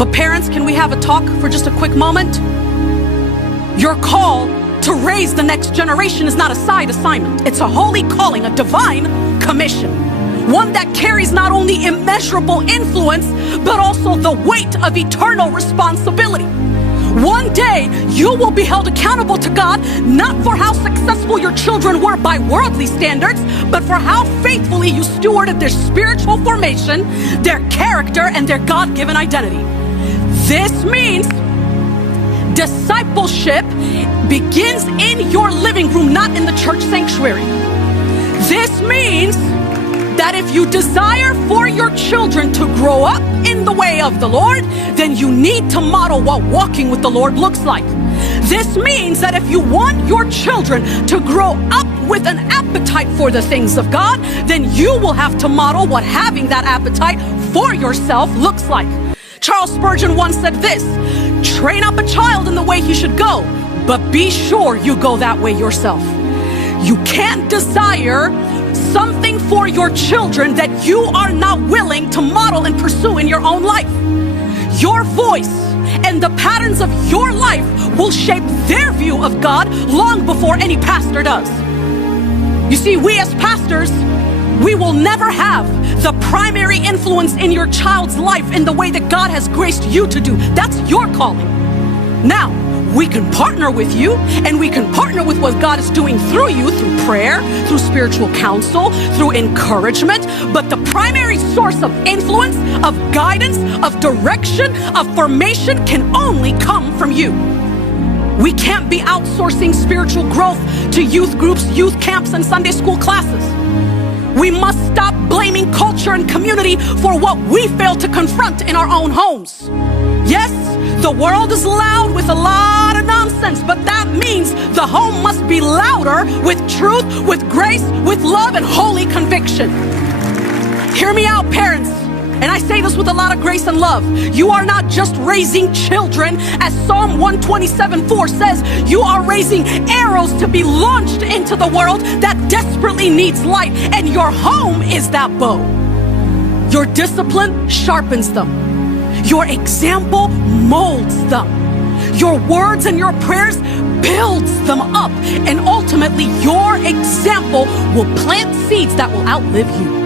But parents, can we have a talk for just a quick moment? Your call to raise the next generation is not a side assignment. It's a holy calling, a divine commission. One that carries not only immeasurable influence, but also the weight of eternal responsibility. One day, you will be held accountable to God, not for how successful your children were by worldly standards, but for how faithfully you stewarded their spiritual formation, their character, and their God-given identity. This means discipleship begins in your living room, not in the church sanctuary. This means that if you desire for your children to grow up in the way of the Lord, then you need to model what walking with the Lord looks like. This means that if you want your children to grow up with an appetite for the things of God, then you will have to model what having that appetite for yourself looks like. Charles Spurgeon once said this: train up a child in the way he should go, but be sure you go that way yourself. You can't desire something for your children that you are not willing to model and pursue in your own life. Your voice and the patterns of your life will shape their view of God long before any pastor does. You see, we as pastors, we will never have the primary influence in your child's life in the way that God has graced you to do. That's your calling. Now, we can partner with you, and we can partner with what God is doing through you, through prayer, through spiritual counsel, through encouragement. But the primary source of influence, of guidance, of direction, of formation can only come from you. We can't be outsourcing spiritual growth to youth groups, youth camps, and Sunday school classes. We must stop blaming culture and community for what we fail to confront in our own homes. Yes, the world is loud with a lot of nonsense, but that means the home must be louder with truth, with grace, with love, and holy conviction. Hear me out, parents. And I say this with a lot of grace and love. You are not just raising children, as Psalm 127:4 says. You are raising arrows to be launched into the world that desperately needs light. And your home is that bow. Your discipline sharpens them. Your example molds them. Your words and your prayers builds them up. And ultimately, your example will plant seeds that will outlive you.